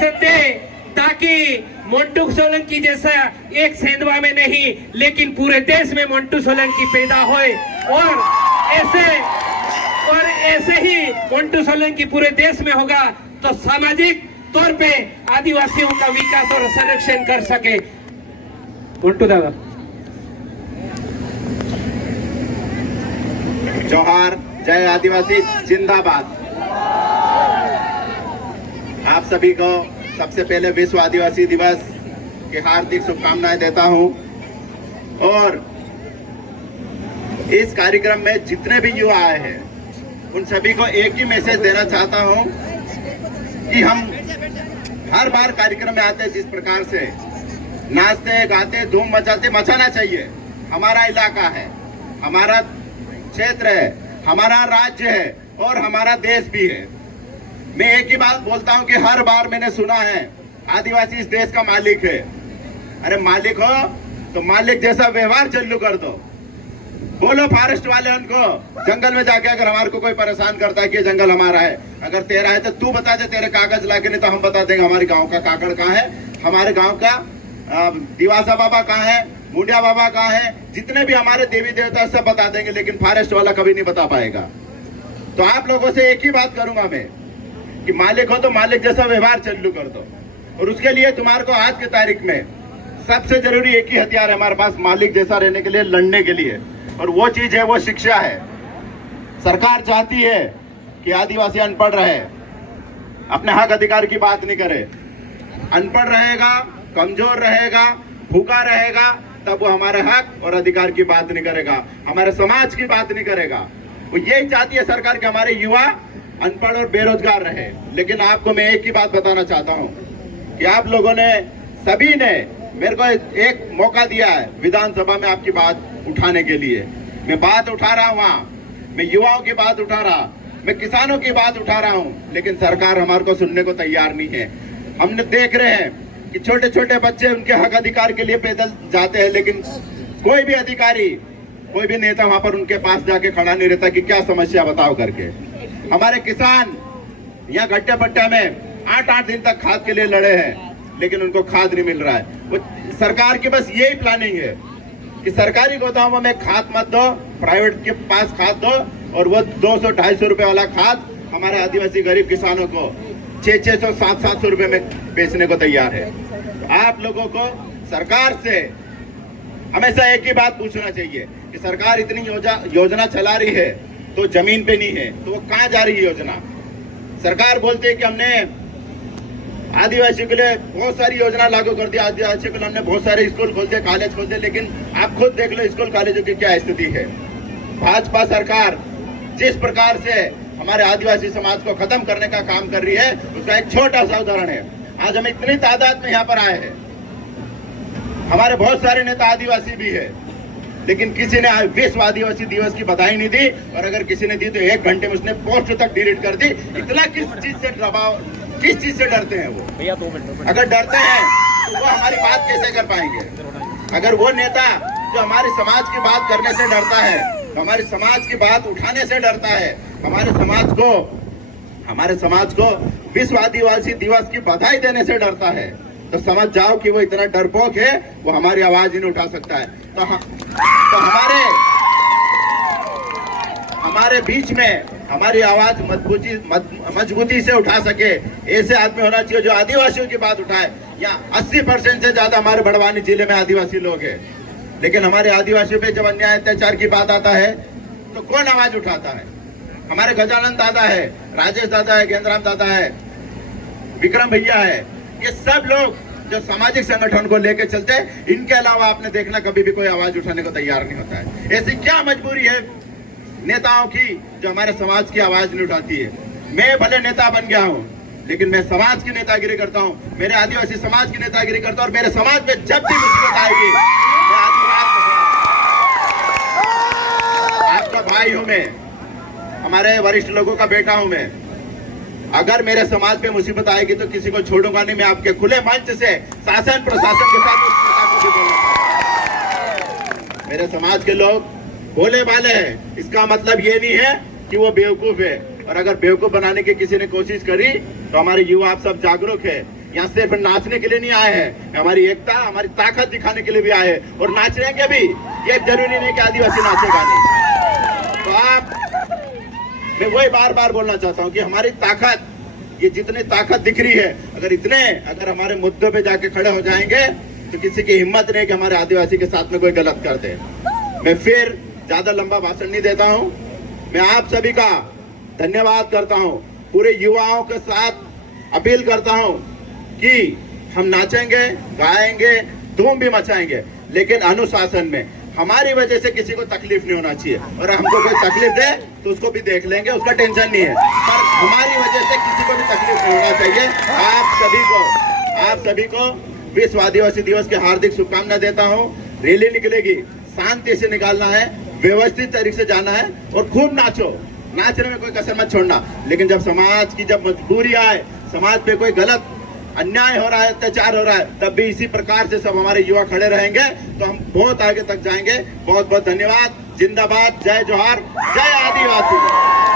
दे, ताकि मंटू सोलंकी जैसा एक सेंधवा में नहीं लेकिन पूरे देश में मंटू सोलंकी पैदा होए और ऐसे ही मंटू सोलंकी पूरे देश में होगा तो सामाजिक तौर पे आदिवासियों का विकास और संरक्षण कर सके। मंटू दादा। जोहार, जय आदिवासी जिंदाबाद। आप सभी को सबसे पहले विश्व आदिवासी दिवस की हार्दिक शुभकामनाएं देता हूं और इस कार्यक्रम में जितने भी युवा आए हैं उन सभी को एक ही मैसेज देना चाहता हूं कि हम हर बार कार्यक्रम में आते हैं जिस प्रकार से नाचते गाते धूम मचाते, मचाना चाहिए। हमारा इलाका है, हमारा क्षेत्र है, हमारा राज्य है और हमारा देश भी है। मैं एक ही बात बोलता हूं कि हर बार मैंने सुना है आदिवासी इस देश का मालिक है। अरे मालिक हो तो मालिक जैसा व्यवहार चालू कर दो। बोलो फॉरेस्ट वाले उनको, जंगल में जाके अगर हमारे को कोई परेशान करता है कि जंगल हमारा है, अगर तेरा है तो तू बता दे, तेरे कागज लाके, नहीं तो हम बता देंगे हमारे गांव का काकड़ कहाँ है, हमारे गांव का दिवासा बाबा कहाँ है, मुंडिया बाबा कहाँ है, जितने भी हमारे देवी देवता सब बता देंगे, लेकिन फॉरेस्ट वाला कभी नहीं बता पाएगा। तो आप लोगों से एक ही बात करूंगा मैं कि मालिक हो तो मालिक जैसा व्यवहार चालू कर दो। और उसके लिए तुम्हारे को आज की तारीख में सबसे जरूरी एक ही हथियार है हमारे पास मालिक जैसा रहने के लिए, लड़ने के लिए, और वो चीज है, वो शिक्षा है। सरकार चाहती है कि आदिवासी अनपढ़ रहे, अपने हक अधिकार की बात नहीं करे। अनपढ़ रहेगा, कमजोर रहेगा, भूखा रहेगा, तब वो हमारे हक और अधिकार की बात नहीं करेगा, हमारे समाज की बात नहीं करेगा। वो यही चाहती है सरकार कि हमारे युवा अनपढ़ और बेरोजगार रहे। लेकिन आपको मैं एक ही बात बताना चाहता हूं कि आप लोगों ने, सभी ने मेरे को एक मौका दिया है विधानसभा में आपकी बात उठाने के लिए। मैं बात उठा रहा हूं वहां, मैं युवाओं की बात उठा रहा, मैं किसानों की बात उठा रहा हूं, लेकिन सरकार हमारे को सुनने को तैयार नहीं है। हमने देख रहे हैं कि छोटे छोटे बच्चे उनके हक अधिकार के लिए पैदल जाते हैं, लेकिन कोई भी अधिकारी, कोई भी नेता वहां पर उनके पास जाके खड़ा नहीं रहता कि क्या समस्या बताओ करके। हमारे किसान यहाँ गड्ढे पट्टा में 8-8 दिन तक खाद के लिए लड़े हैं, लेकिन उनको खाद नहीं मिल रहा है। वो सरकार की बस यही प्लानिंग है कि सरकारी गोदामों में खाद मत दो, प्राइवेट के पास खाद दो, और वो 200-250 रुपए वाला खाद हमारे आदिवासी गरीब किसानों को 600, 700 रुपए में बेचने को तैयार है। तो आप लोगों को सरकार से हमेशा एक ही बात पूछना चाहिए कि सरकार इतनी योजना चला रही है तो जमीन पे नहीं है, तो वो कहाँ जा रही है योजना। सरकार बोलती है कि हमने आदिवासियों के लिए बहुत सारी योजना लागू कर दी, आदिवासियों के लिए हमने बहुत सारे स्कूल खोल दिए, कॉलेज खोल दिए, लेकिन आप खुद देख लो स्कूल कॉलेजों की क्या स्थिति है। भाजपा सरकार जिस प्रकार से हमारे आदिवासी समाज को खत्म करने का काम कर रही है, उसका एक छोटा सा उदाहरण है। आज हम इतनी तादाद में यहाँ पर आए हैं, हमारे बहुत सारे नेता आदिवासी भी है, लेकिन किसी ने विश्व आदिवासी दिवस की बधाई नहीं दी, और अगर किसी ने दी तो 1 घंटे में उसने पोस्ट तक डिलीट कर दी। इतना किस चीज से डरते हैं वो? अगर डरते हैं तो वो हमारी बात कैसे कर पाएंगे? अगर वो नेता जो हमारे समाज की बात करने से डरता है, हमारे समाज की बात उठाने से डरता है, हमारे समाज को विश्व आदिवासी दिवस की बधाई देने से डरता है, तो समझ जाओ कि वो इतना डरपोक है, वो हमारी आवाज ही नहीं उठा सकता है। तो हमारे बीच में हमारी आवाज मजबूती से उठा सके ऐसे आदमी होना चाहिए जो आदिवासियों की बात उठाए। यहाँ 80% से ज्यादा हमारे बड़वानी जिले में आदिवासी लोग हैं, लेकिन हमारे आदिवासियों पे जब अन्याय अत्याचार की बात आता है तो कौन आवाज उठाता है? हमारे गजानन दादा है, राजेश दादा है, गेंद्राम दादा है, विक्रम भैया है, ये सब लोग जो सामाजिक संगठन को लेकर चलते हैं, इनके अलावा आपने देखना कभी भी कोई आवाज उठाने को तैयार नहीं होता है। ऐसी क्या मजबूरी है नेताओं की जो हमारे समाज की आवाज नहीं उठाती है? मैं भले नेता बन गया हूँ, लेकिन मैं समाज की नेतागिरी करता हूँ, मेरे आदिवासी समाज की नेतागिरी करता हूँ, और मेरे समाज में जब भी मुसीबत आएगी, मैं आपका भाई हूँ, मैं हमारे वरिष्ठ लोगों का बेटा हूँ मैं। अगर मेरे समाज पे मुसीबत आएगी तो किसी को छोड़ूंगा नहीं। मैं आपके खुले मंच से शासन प्रशासन के साथ उस नेता को भी बोलूंगा। मेरे समाज के लोग भोले भाले हैं, इसका मतलब ये नहीं है कि वो बेवकूफ है, और अगर बेवकूफ बनाने की किसी ने कोशिश करी तो हमारे युवा आप सब जागरूक है। यहाँ सिर्फ नाचने के लिए नहीं आए हैं, हमारी एकता, हमारी ताकत दिखाने के लिए भी आए हैं। और नाचेंगे भी, ये जरूरी नहीं कि आदिवासी नाचेगा नहीं। तो आप, मैं वही बार बार बोलना चाहता हूँ कि हमारी ताकत, ये जितनी ताकत दिख रही है, अगर हमारे मुद्दों पे जाके खड़े हो जाएंगे तो किसी की हिम्मत नहीं कि हमारे आदिवासी के साथ में कोई गलत कर दे। मैं फिर ज्यादा लंबा भाषण नहीं देता हूँ। मैं आप सभी का धन्यवाद करता हूँ, पूरे युवाओं के साथ अपील करता हूँ कि हम नाचेंगे, गाएंगे, धूम भी मचाएंगे, लेकिन अनुशासन में। हमारी वजह से किसी को तकलीफ नहीं होना चाहिए, और हमको कोई तकलीफ दे तो उसको भी देख लेंगे, उसका टेंशन नहीं है, पर हमारी वजह से किसी को भी तकलीफ नहीं होना चाहिए। आप सभी को विश्व आदिवासी दिवस की हार्दिक शुभकामनाएं देता हूँ। रैली निकलेगी, शांति से निकालना है, व्यवस्थित तरीके से जाना है, और खूब नाचो, नाचने में कोई कसर मत छोड़ना। लेकिन जब समाज की मजबूरी आए, समाज पे कोई गलत अन्याय हो रहा है, अत्याचार हो रहा है, तब भी इसी प्रकार से सब हमारे युवा खड़े रहेंगे तो हम बहुत आगे तक जाएंगे। बहुत बहुत धन्यवाद। जिंदाबाद, जय जोहार, जय आदिवासी।